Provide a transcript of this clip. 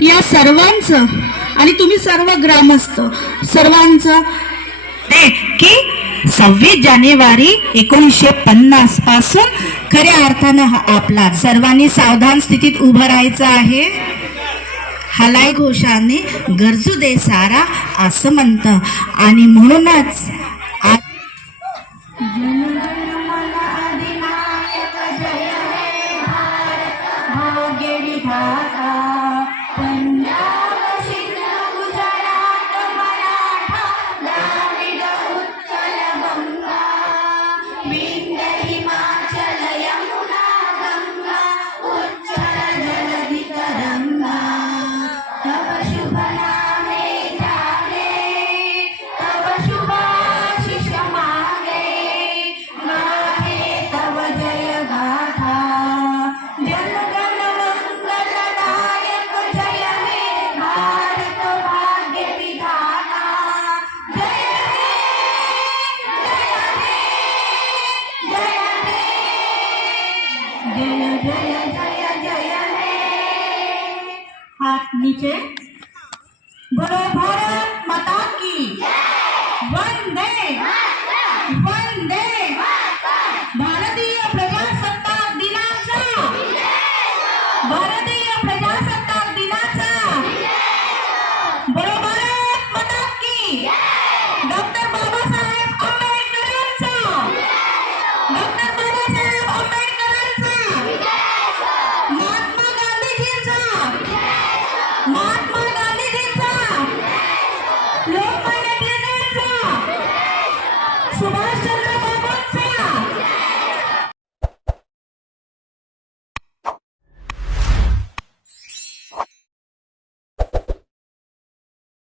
या सर्वांचं आणि तुम्ही सर्व ग्रामस्थ सर्वांचं ते की सव्वीस जानेवारी एकोणीसशे पन्नासपासून खऱ्या अर्थानं हा आपला सर्वांनी सावधान स्थितीत उभं राहायचं आहे. हलाय घोषाने गरजू दे सारा असं म्हणतं. आणि म्हणूनच शुभना जय जय जय हे हात नीचे बोलो भारत माता की। वंदे। वंदे। भारतीय प्रजासत्ताक दिनाचा भारतीय प्रजासत्ताक